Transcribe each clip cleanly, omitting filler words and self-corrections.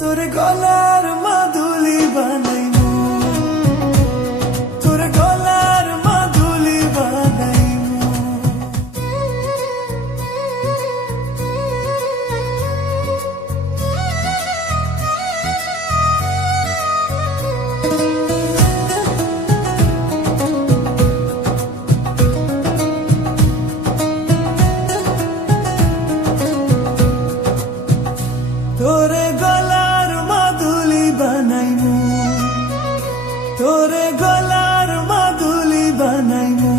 তোর গলার মাদুলি বানাইমু, তোর গলার মাদুলি বানাইমু। তোরে গলার মাদুলি বানাইমু, তোরে গলার মাদুলি বানাইমু।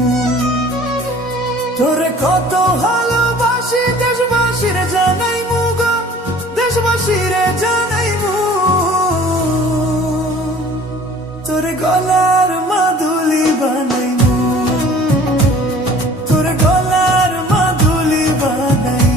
তোরে কত ভালোবাসি দেশবাসীর জানাইমু গো, দেশবাসীর জানাইমু। তোরে গলার মাদুলি বানাইমু, তোরে গলার মাদুলি বানাইমু।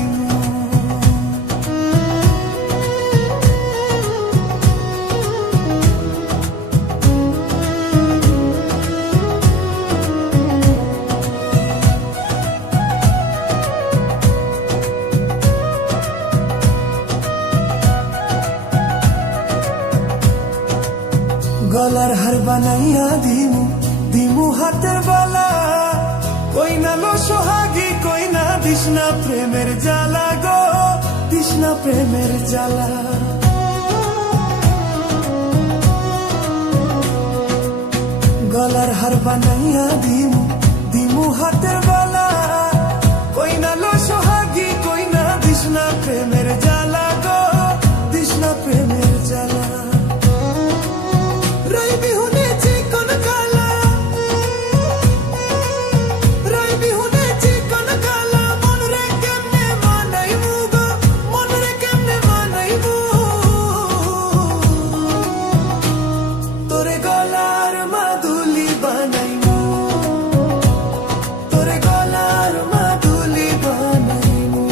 গলার হার বানাইয়া দিমু, দিমু হাতের বালা। কই না লো সোহাগী, কই না দিশনা প্রেমের জ্বালা গো, দিশনা প্রেমের জ্বালা। গলার হার বানাইয়া দিমু, দিমু হাতের বালা। কই না লো সোহাগী, কই না দিশনা প্রেমের জ্বালা গো, দিশনা প্রেমের জ্বালা। তোরে গলার মাদুলি বানাইমু, তোরে গলার মাদুলি বানাইমু।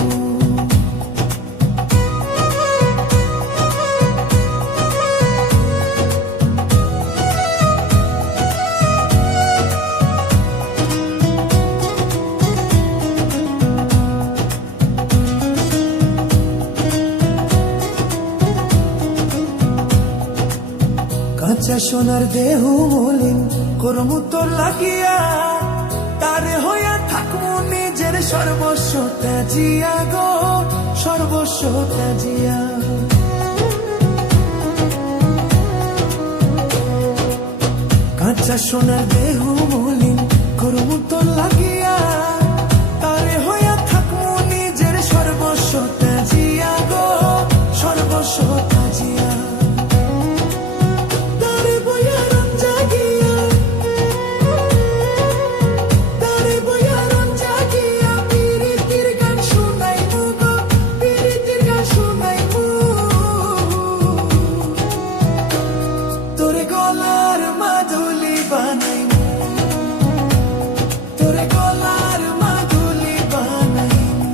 কাঁচা সোনার দেহ মলিন করমু তোর লাগিয়া, তারে হইয়া থাকমু নিজের সর্বস্ব ত্যাজিয়া গো, সর্বস্ব ত্যাজিয়া। কাঁচা সোনার দেহ মলিন করমু তোর লাগিয়া, তারে হইয়া থাকমু নিজের সর্বস্ব ত্যাজিয়া গো, সর্বস্ব ত্যাজিয়া। তোরে গলার মাদুলি বানাইমু, তোরে গলার মাদুলি বানাইমু।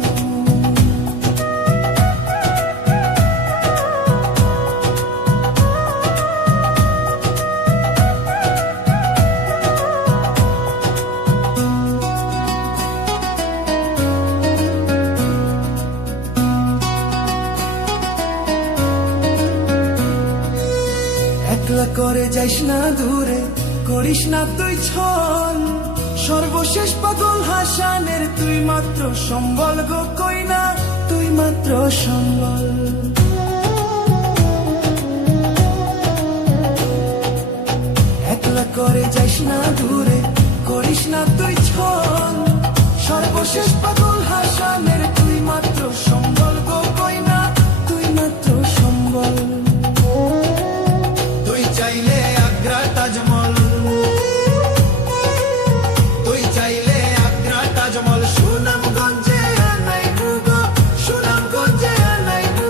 একলা করে যাইস না দূরে, করিস না তুই ছল। সর্বশেষ পাগল হাসানের তুই মাত্র সম্বল গো, কই না তুই মাত্র সম্বল। একলা করে যাইস না দূরে, করিস না তুই ছল। সর্বশেষ পাগল হাসানের তুই মাত্র সম্বল গো, কই না তুই মাত্র সম্বল। তুই চাইলে আগ্রা তাজমহল, তুই চাইলে আগ্রা তাজমহল সুনামগঞ্জে আনাইমু গো, সুনামগঞ্জে আনাইমু।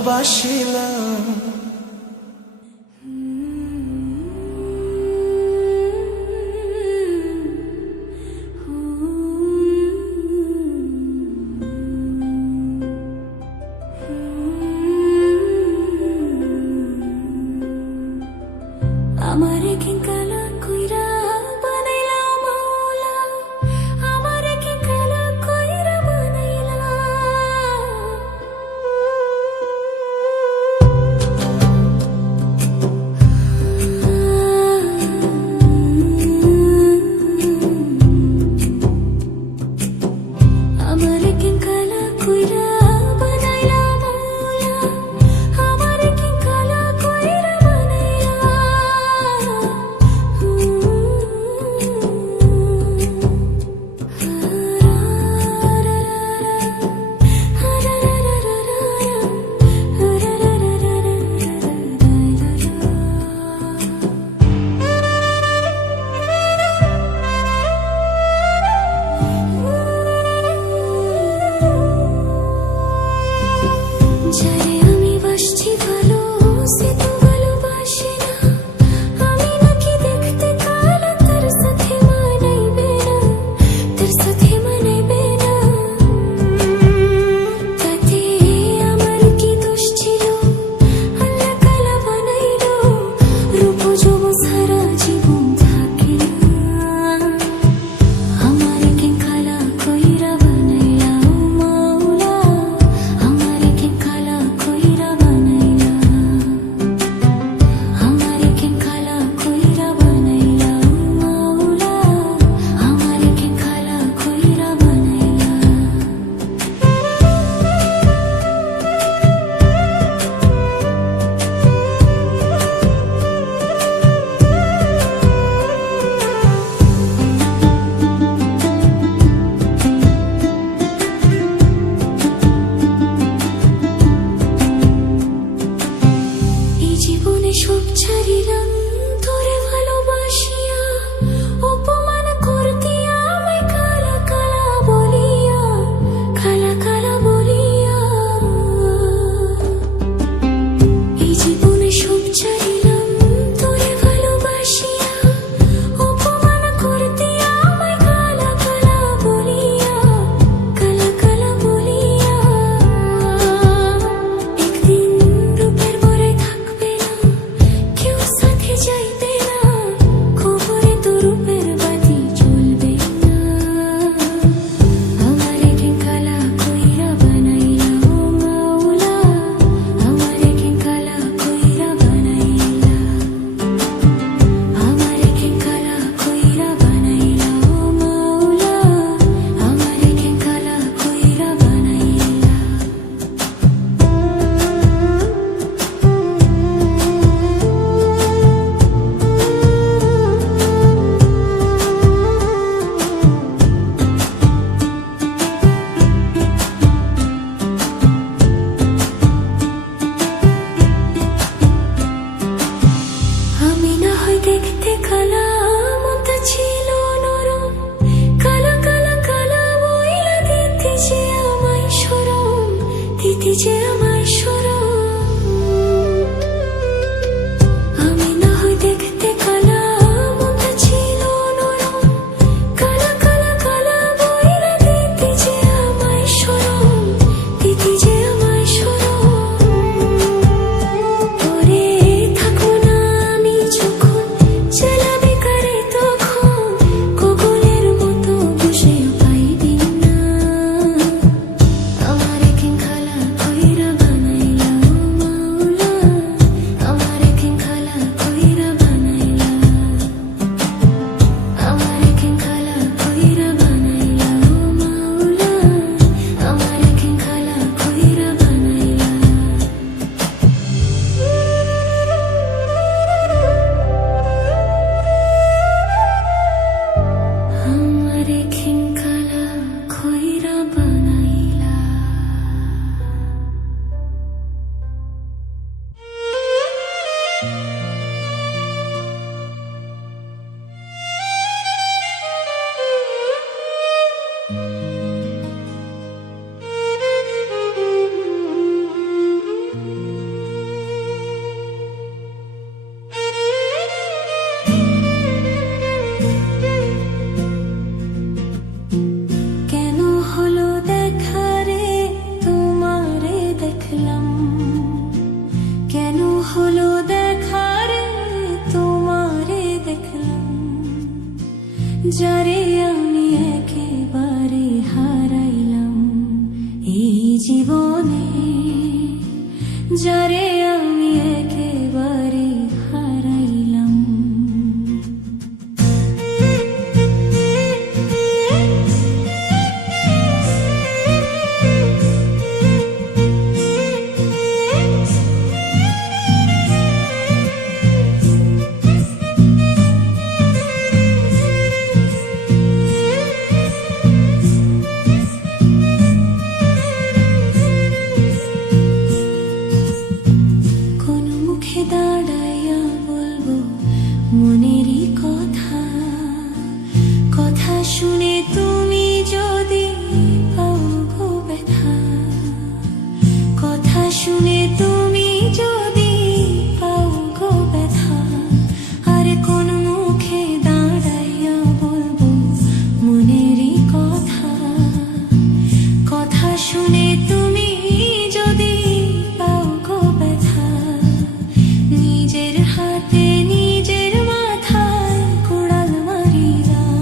ভালোবাসিলাম। আমারে কি কালা কইরা বানাইলা মাওলা, আমারে কি কালা কইরা বানাইলা। আমারে কি কালা কইরা বানাইলা মাওলা, আমারে কি কালা কইরা বানাইলা। যারে আমি বাসছি ভালো, সে তো ভালোবাসে না। আমি নাকি দেখতে কালা, তার সাথে মানাইবে না, তার সাথে মানাইবে না। তাতে আমার কি দোষ ছিল, আল্লাহ কালা বানাইলো। রূপ যৌবন সারা জীবন থাকে না। আমারে কি কালা কইরা বানাইলা মাওলা, আমারে কি কালা জীবনে যারে আমি একেবারে হারাইলাম। কোন মুখে দাঁড়াইয়া বলবো মনেরই কথা, কথা শুনে তুমি যদি পাও গো ব্যথা, কথা শুনে তুমি যদি পাও গো ব্যথা। আরে কোন মুখে দাঁড়াইয়া বলবো মনেরই কথা, কথা শুনে তুমি যদি পাও গো ব্যথা। নিজের হাতে নিজের মাথায় কুড়াল মারিলাম,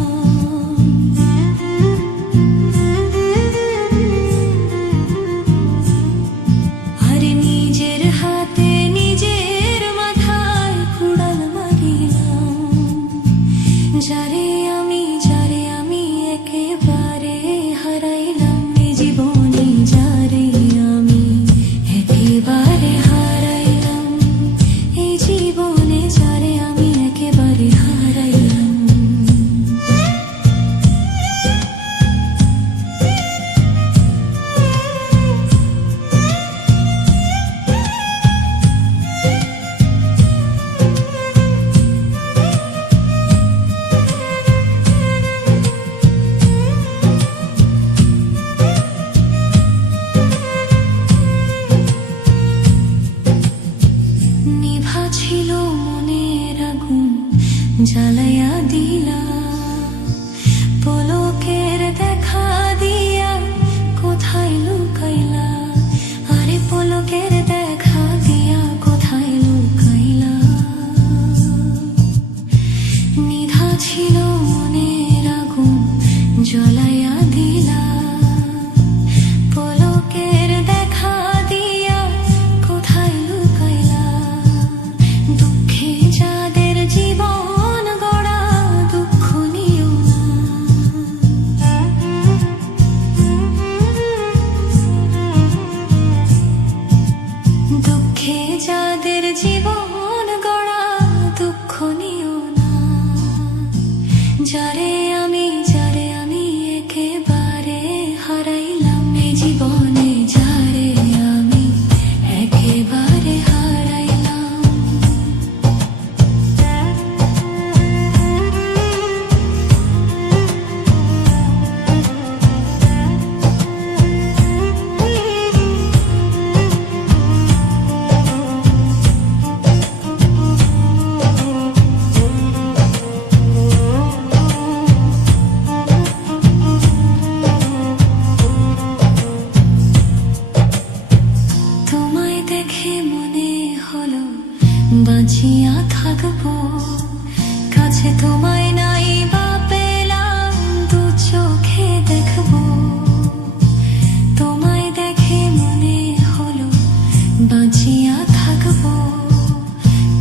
আরে নিজের হাতে নিজের মাথায় কুড়াল মারিলাম। যারে আমি একেবারে হারাইলাম এই জীবনে, যারে আমি একেবারে হারাইলাম এই জীবনে, যারে আমি একেবারে হারাইলাম। নিভা ছিল মনের আগুন জ্বালাইয়া দিলা, পলকের দেখা দিয়া কোথায় লুকাইলা, আরে পলকের দেখা দিয়া কোথায় লুকাইলা। নিভা ছিল মনের আগুন জ্বালাইয়া দিলা, পলকের দেখা দিয়া কোথায় লুকাইলা। দুঃখে যাদের জীবন গড়া দুঃখ নিও না, দুঃখে যাদের জীবন গড়া দুঃখ নিও না। যারে আমি একেবারে হারাইলাম এই জীবনে, যারে আমি একেবারে হারাইলাম। তোমায় দেখে মনে হলো বাঁচিয়া থাকবো, কাছে তোমায় নাই বা পেলাম দু চোখে দেখবো। তোমায় দেখে মনে হলো বাঁচিয়া থাকবো,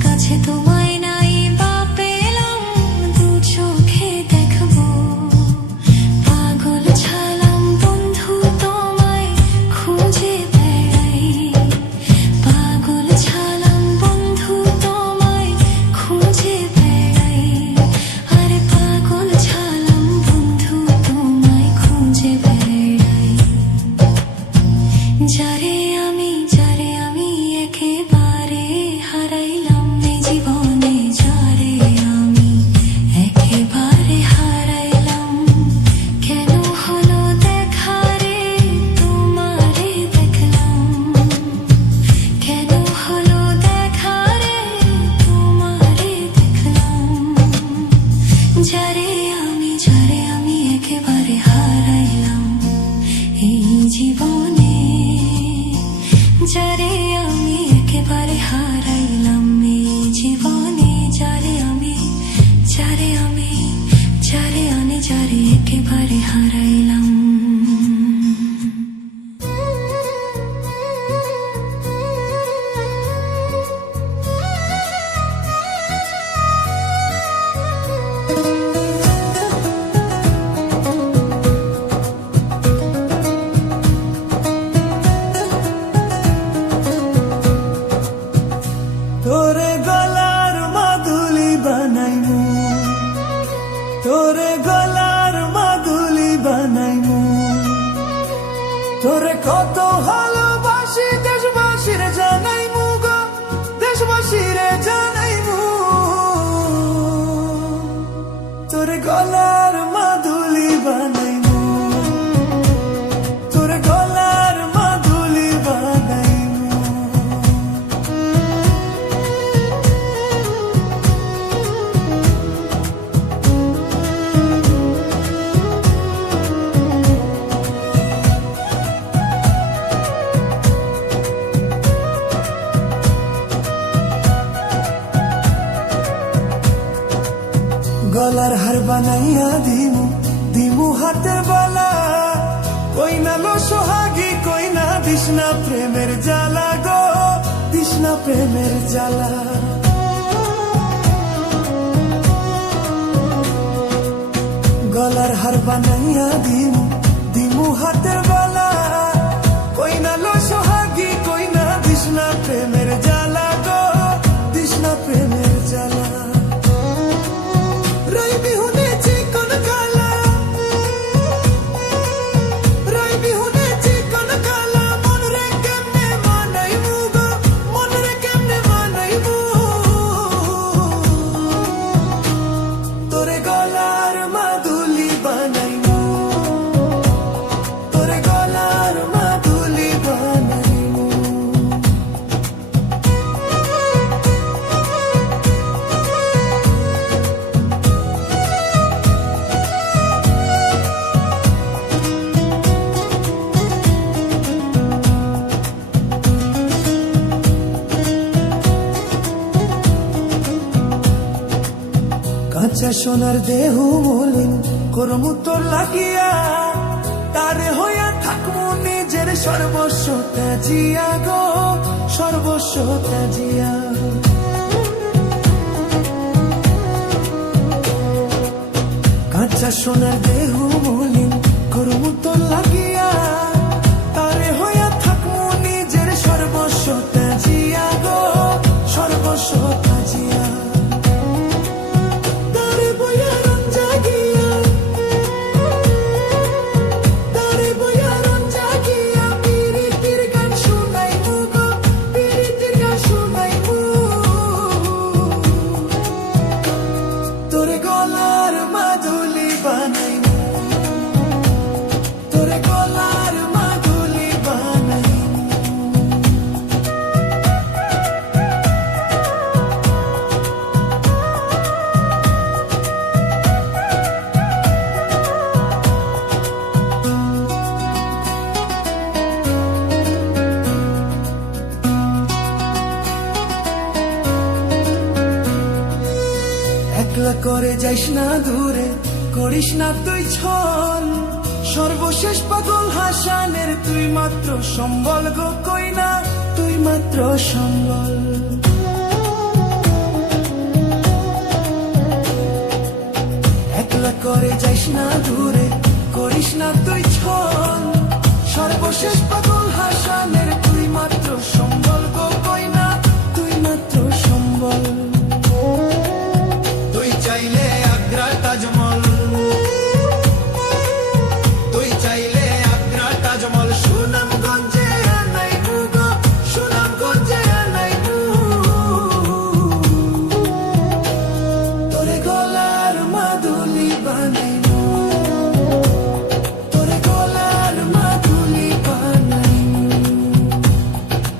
কাছে তোমায় নাই বা পেলাম দু চোখে দেখবো। পাগল ছালাম বন্ধু তোমায় খুঁজে বেড়াই, পাগল ছালাম বন্ধু তোমায় খুঁজে বেড়াই, আরে পাগল ছালাম বন্ধু তোমায় খুঁজে বেড়াই। যারে আমি একেবারে হারাইলাম এই জীবনে, যারে আমি একেবারে হারাইলাম। কেন হলো দেখা রে তোমারে দেখলাম, কেন হলো দেখা রে তোমারে দেখলাম। যারে আমি একেবারে হারাইলাম এই জীবনে, যারে আমি একেবারে হারাইলাম এই জীবনে। যারে আমি একেবারে হারাইলাম। গলার হার বানাইয়া দিমু দিমু হাতের বালা, কই না লো সোহাগী কই না দিশনা প্রেমের জ্বালা গো, দিশনা প্রেমের জ্বালা। গলার হার বানাইয়া দিমু দিমু হাতের বালা, কই না লো সোহাগী কই না দিশনা প্রেমের জ্বালা গো, দিশনা প্রেমের জ্বালা। রাই বিহুনে চিকন কালা, রাই বিহুনে চিকন কালা, মন রে কেমনে মানাইবু গো, মন রে কেমনে মানাইবু। তোরে গলার মাদুলি বানাইবু, তোরে গলার মাদুলি বানাইবু। কাঁচা সোনার দেহু মলিন করমু তোর লাগিয়া, তারে হইয়া থাকমু নিজের সর্বস্ব ত্যাজিয়া গো, সর্বস্ব ত্যাজিয়া। কাঁচা সোনার দেহু মলিন করমু তোর লাগিয়া, তারে হইয়া থাকমু নিজের সর্বস্ব ত্যাজিয়া গো, সর্বস্ব ত্যাজিয়া। তারে বইয়া রন জাগিয়া, তারে বইয়া রন জাগিয়া, পিরিতির গান শুনাইবু গো, পিরিতির গান শুনাইবু। তোরে গলার মাদুলি বানাইবু, তোরে গলার মাদুলি বানাইবু। একলা করে যাইস না দূরে, করিস না তুই ছল, সর্বশেষ পাগল হাসানের তুই মাত্র সম্বল গো, কই না তুই মাত্র সম্বল। একলা করে যাইস না দূরে, করিস না তুই ছল, সর্বশেষ পাগল হাসানের তুই মাত্র সম্বল গো, কই না তুই মাত্র সম্বল। তুই চাইলে আগ্রা তাজমহল, তুই চাইলে আগ্রা তাজমহল, সুনামগঞ্জে আনাইবু গো, সুনামগঞ্জে আনাইবু। তোরে গলার মাদুলি বানাইবু, তোরে গলার মাদুলি বানাইবু।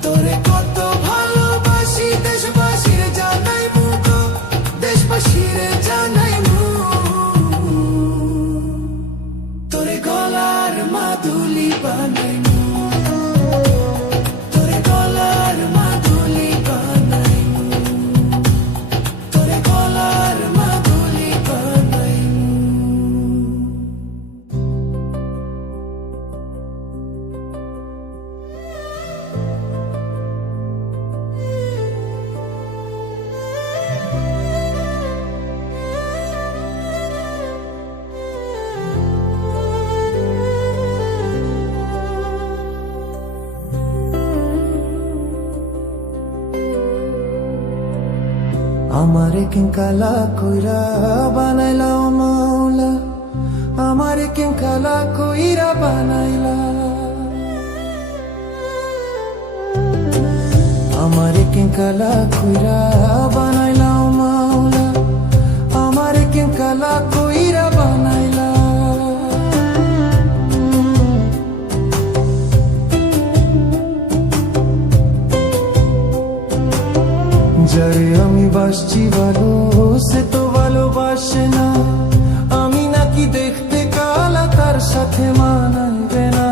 তোরে কত ভালোবাসি দেশবাসীর জানাইবু গো, দেশবাসীর জানাইবু। তোরে গলার মাদুলি বানাইবু, তোরে গলার মাদুলি বানাইবু, তোরে গলার মাদুলি বানাইবু। আমারে কিংকালা কইরা বানাইলা ও মাওলা, আমারে কিংকালা কইরা বানাইলা। আমারে কিংকালা কইরা বানাইলা ও মাওলা, আমারে কিংকালা কইরা বানাইলা। যারে আমি বাসছি ভালো, সে তো ভালোবাসে না। আমি নাকি দেখতে কালা, তার সাথে মানাইবে না,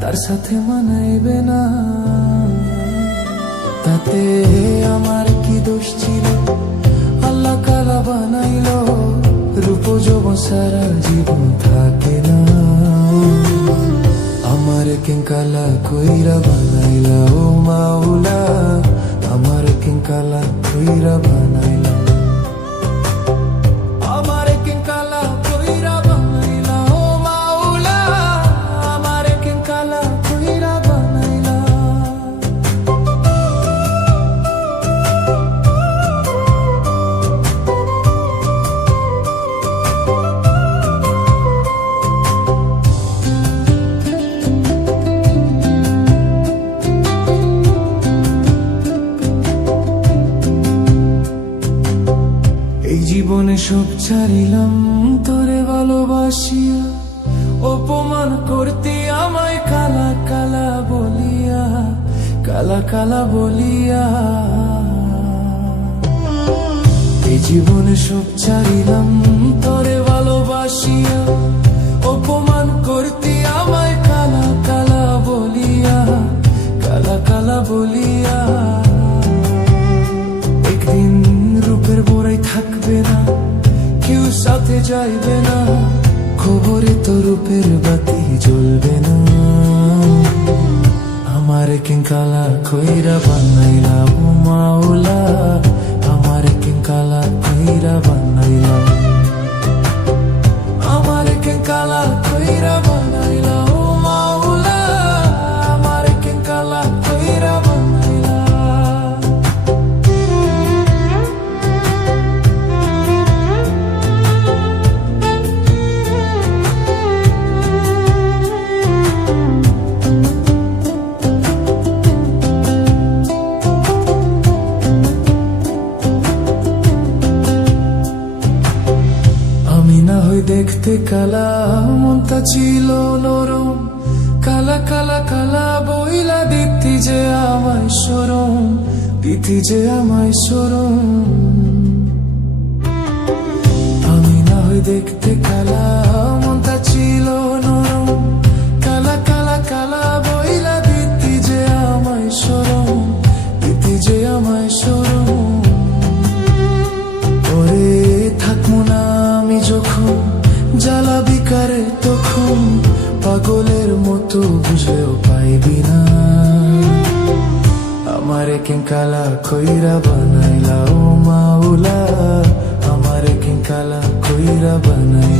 তার সাথে মানাইবে না। তাতে আমার কি দোষ ছিল, আল্লাহ কালা বানাইলো, যৌবন সারা জীবন থাকে না। আমার কিংকালা কইরা বানাইলা ও মাওলা, আমার কিংকালা কইরা বানাইলা, আমার কিংকালা কইরা বানাইলা ও মাওলা, আমার কিংকালা কইরা বানাইলা। এই জীবনে সব ছাড়িলাম তোরে ভালোবাসিয়া, অপমান করতে আমায় কালা কালা বলিয়া, কালা কালা বলিয়া। এই জীবনে সব ছাড়িলাম তোরে ভালোবাসিয়া, অপমান করতে আমায় কালা কালা বলিয়া, কালা কালা বলিয়া। একদিন রূপের বোরাই থাকবে না, কেউ সাথে যাইবে না, খবরে তো রূপের বাতি জ্বলবে না। আমার কিংকালা কইরা বানাইলা ও মাওলা, আমার কিংকালা কইরা বানাইলা, আমার কিংকালা কইরা বানাইলা ও মাওলা, আমার কিংকালা কইরা বানাইলা। আমি না হই দেখতে কালা, মনটা ছিল নরম, কালা কালা কালা বইলা দিতি যে আমায় শরম, দিতি যে আমায় শরম। আমি না হই দেখতে কালা, মনটা ছিল নরম, কালা কালা কালা বইলা দিতি যে আমায় শরম, দিতি যে আমায় শরম। ওরে থাকবো না আমি যখন জ্বালা বিকারে, তখন পাগলের মতো বুঝেও পাইবি না। আমারে কিংকালা কইরা বানাইলা ও মাওলা, আমারে কিংকালা কইরা বানাইলা।